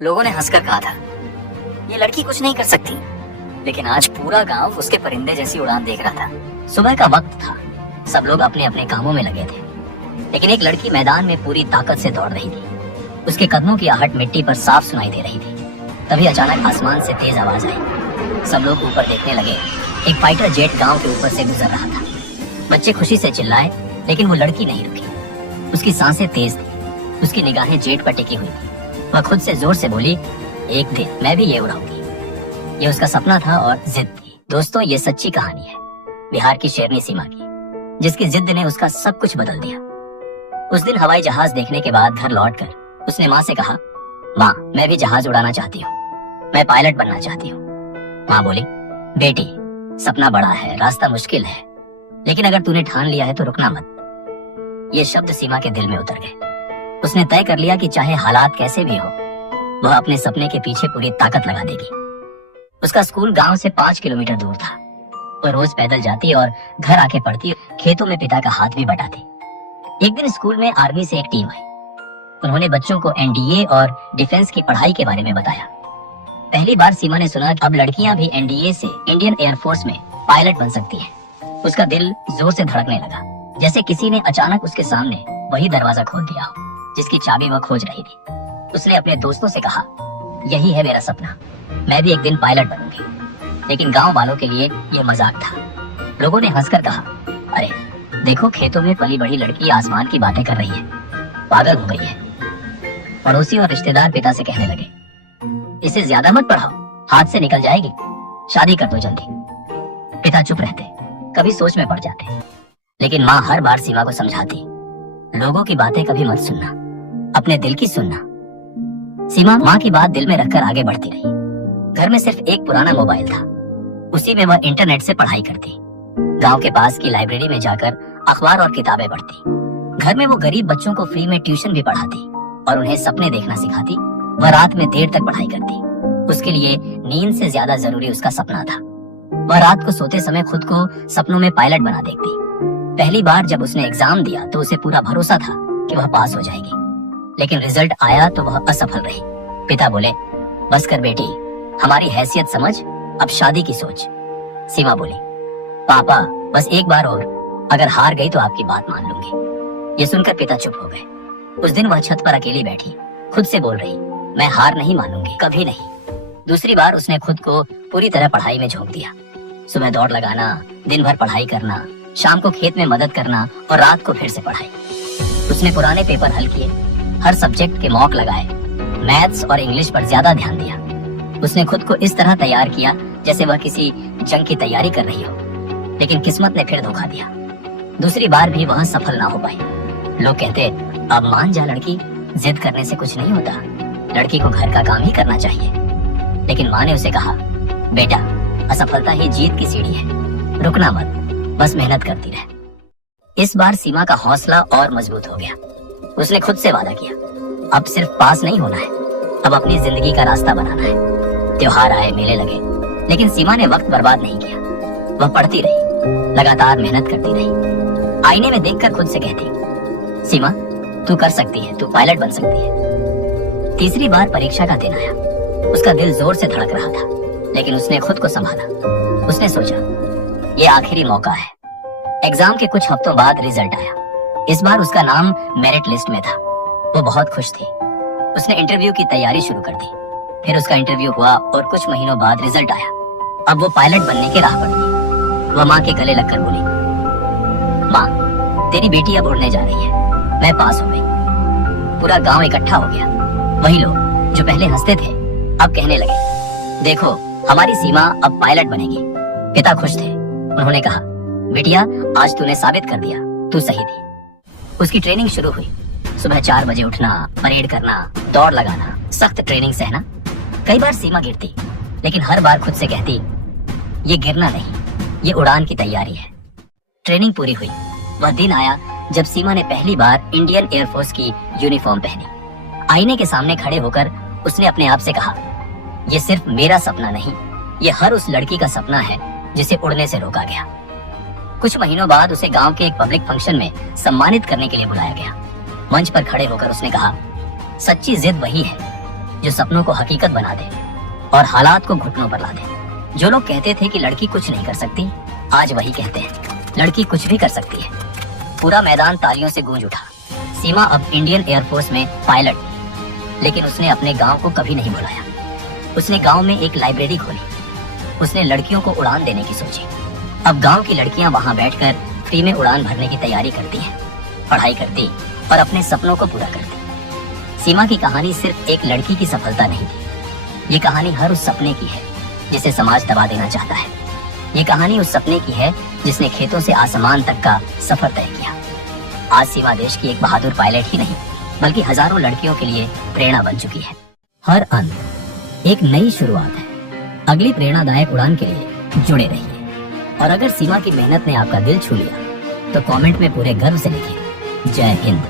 लोगों ने हंसकर कहा था, ये लड़की कुछ नहीं कर सकती, लेकिन आज पूरा गांव उसके परिंदे जैसी उड़ान देख रहा था। सुबह का वक्त था, सब लोग अपने अपने कामों में लगे थे, लेकिन एक लड़की मैदान में पूरी ताकत से दौड़ रही थी। उसके कदमों की आहट मिट्टी पर साफ सुनाई दे रही थी। तभी अचानक आसमान से तेज आवाज आई। सब लोग ऊपर देखने लगे। एक फाइटर जेट गांव के ऊपर से गुजर रहा था। बच्चे खुशी से चिल्लाए, लेकिन वो लड़की नहीं रुकी। उसकी सांसें तेज थी, उसकी निगाहें जेट पर टिकी हुई थी। वह खुद से जोर से बोली, एक दिन मैं भी ये उड़ाऊंगी। ये उसका सपना था और जिद थी। दोस्तों, ये सच्ची कहानी है बिहार की शेरनी सीमा की, जिसकी जिद ने उसका सब कुछ बदल दिया। उस दिन हवाई जहाज देखने के बाद घर लौटकर उसने माँ से कहा, माँ, मैं भी जहाज उड़ाना चाहती हूँ, मैं पायलट बनना चाहती हूँ। माँ बोली, बेटी, सपना बड़ा है, रास्ता मुश्किल है, लेकिन अगर तूने ठान लिया है तो रुकना मत। ये शब्द सीमा के दिल में उतर गए। उसने तय कर लिया कि चाहे हालात कैसे भी हो, वह अपने सपने के पीछे पूरी ताकत लगा देगी। उसका स्कूल गांव से 5 किलोमीटर दूर था। वह रोज पैदल जाती और घर आके पढ़ती, खेतों में पिता का हाथ भी बटाती। एक दिन स्कूल में आर्मी से एक टीम आई। उन्होंने बच्चों को एनडीए और डिफेंस की पढ़ाई के बारे में बताया। पहली बार सीमा ने सुना कि अब लड़कियां भी एनडीए से इंडियन एयरफोर्स में पायलट बन सकती हैं। उसका दिल जोर से धड़कने लगा, जैसे किसी ने अचानक उसके सामने वही दरवाजा खोल दिया हो जिसकी चाबी वह खोज रही थी। उसने अपने दोस्तों से कहा, यही है मेरा सपना, मैं भी एक दिन पायलट बनूंगी। लेकिन गांव वालों के लिए यह मजाक था। लोगों ने हंसकर कहा, अरे देखो, खेतों में पली बड़ी लड़की आसमान की बातें कर रही है, पागल हो गई है। पड़ोसी और रिश्तेदार पिता से कहने लगे, इसे ज्यादा मत पढ़ाओ, हाथ से निकल जाएगी, शादी कर दो जल्दी। पिता चुप रहते, कभी सोच में पड़ जाते, लेकिन माँ हर बार सीमा को समझाती, लोगों की बातें कभी मत सुनना, अपने दिल की सुनना। सीमा माँ की बात दिल में रखकर आगे बढ़ती रही। घर में सिर्फ एक पुराना मोबाइल था, उसी में वह इंटरनेट से पढ़ाई करती। गांव के पास की लाइब्रेरी में जाकर अखबार और किताबें पढ़ती। घर में वो गरीब बच्चों को फ्री में ट्यूशन भी पढ़ाती और उन्हें सपने देखना सिखाती। वह रात में देर तक पढ़ाई करती। उसके लिए नींद से ज्यादा जरूरी उसका सपना था। वह रात को सोते समय खुद को सपनों में पायलट बना देखती। पहली बार जब उसने एग्जाम दिया तो उसे पूरा भरोसा था कि वह पास हो जाएगी, लेकिन रिजल्ट आया तो वह असफल रही। पिता बोले, बस कर बेटी, हमारी हैसियत समझ, अब शादी की सोच। सीमा बोली, पापा बस एक बार और, अगर हार गई तो आपकी बात मान लूंगी। ये सुनकर पिता चुप हो गए। उस दिन वह छत पर अकेली बैठी, खुद से बोल रही, मैं हार नहीं मानूंगी, कभी नहीं। दूसरी बार उसने खुद को पूरी तरह पढ़ाई में झोंक दिया। सुबह दौड़ लगाना, दिन भर पढ़ाई करना, शाम को खेत में मदद करना और रात को फिर से पढ़ाई। उसने पुराने पेपर हल किए, हर सब्जेक्ट के मॉक लगाए, मैथ्स और इंग्लिश पर ज्यादा ध्यान दिया। उसने खुद को इस तरह तैयार किया जैसे वह किसी जंग की तैयारी कर रही हो, लेकिन किस्मत ने फिर धोखा दिया। दूसरी बार भी वह सफल ना हो पाई। लोग कहते, अब मान जा लड़की, जिद करने से कुछ नहीं होता, लड़की को घर का काम ही करना चाहिए। लेकिन माँ ने उसे कहा, बेटा, असफलता ही जीत की सीढ़ी है, रुकना मत, बस मेहनत करती रह। इस बार सीमा का हौसला और मजबूत हो गया। उसने खुद से वादा किया, अब सिर्फ पास नहीं होना है, अब अपनी जिंदगी का रास्ता बनाना है। त्योहार आए, मेले लगे, लेकिन सीमा ने वक्त बर्बाद नहीं किया। वह पढ़ती रही, लगातार मेहनत करती रही। आईने में देखकर खुद से कहती, सीमा तू कर सकती है, तू पायलट बन सकती है। तीसरी बार परीक्षा का दिन आया। उसका दिल जोर से धड़क रहा था, लेकिन उसने खुद को संभाला। उसने सोचा, ये आखिरी मौका है। एग्जाम के कुछ हफ्तों बाद रिजल्ट आया। इस बार उसका नाम मेरिट लिस्ट में था। वो बहुत खुश थी। उसने इंटरव्यू की तैयारी शुरू कर दी। फिर उसका इंटरव्यू हुआ और कुछ महीनों बाद रिजल्ट आया। अब वो पायलट बनने के राह पर थी। वह माँ के गले लगकर बोली, माँ, तेरी बेटी अब उड़ने जा रही है, मैं पास हो गई। पूरा गांव इकट्ठा हो गया। वही लोग जो पहले हंसते थे अब कहने लगे, देखो, हमारी सीमा अब पायलट बनेगी। पिता खुश थे। उन्होंने कहा, बेटिया, आज तूने साबित कर दिया, तू सही थी। उसकी ट्रेनिंग शुरू हुई। सुबह 4 बजे उठना, परेड करना, दौड़ लगाना, सख्त ट्रेनिंग सहना। कई बार सीमा गिरती, लेकिन हर बार खुद से कहती, ये गिरना नहीं, ये उड़ान की तैयारी है। ट्रेनिंग पूरी हुई। वह दिन आया जब सीमा ने पहली बार इंडियन एयरफोर्स की यूनिफॉर्म पहनी। आईने के सामने खड़े होकर उसने अपने आप से कहा, ये सिर्फ मेरा सपना नहीं, ये हर उस लड़की का सपना है जिसे उड़ने से रोका गया। कुछ महीनों बाद उसे गांव के एक पब्लिक फंक्शन में सम्मानित करने के लिए बुलाया गया। मंच पर खड़े होकर उसने कहा, सच्ची जिद वही है जो सपनों को हकीकत बना दे और हालात को घुटनों पर ला दे। जो लोग कहते थे कि लड़की कुछ नहीं कर सकती, आज वही कहते हैं लड़की कुछ भी कर सकती है। पूरा मैदान तालियों से गूंज उठा। सीमा अब इंडियन एयरफोर्स में पायलट थी, लेकिन उसने अपने गांव को कभी नहीं भुलाया। उसने गांव में एक लाइब्रेरी खोली। उसने लड़कियों को उड़ान देने की सोची। अब गांव की लड़कियां वहां बैठकर फ्री में उड़ान भरने की तैयारी करती हैं, पढ़ाई करती और अपने सपनों को पूरा करती। सीमा की कहानी सिर्फ एक लड़की की सफलता नहीं थी, ये कहानी हर उस सपने की है जिसे समाज दबा देना चाहता है। ये कहानी उस सपने की है जिसने खेतों से आसमान तक का सफर तय किया। आज सीमा देश की एक बहादुर पायलट ही नहीं, बल्कि हजारों लड़कियों के लिए प्रेरणा बन चुकी है। हर अंत एक नई शुरुआत है। अगली प्रेरणादायक उड़ान के लिए जुड़े रहिए। और अगर सीमा की मेहनत ने आपका दिल छू लिया तो कमेंट में पूरे गर्व से लिखिए, जय हिंद।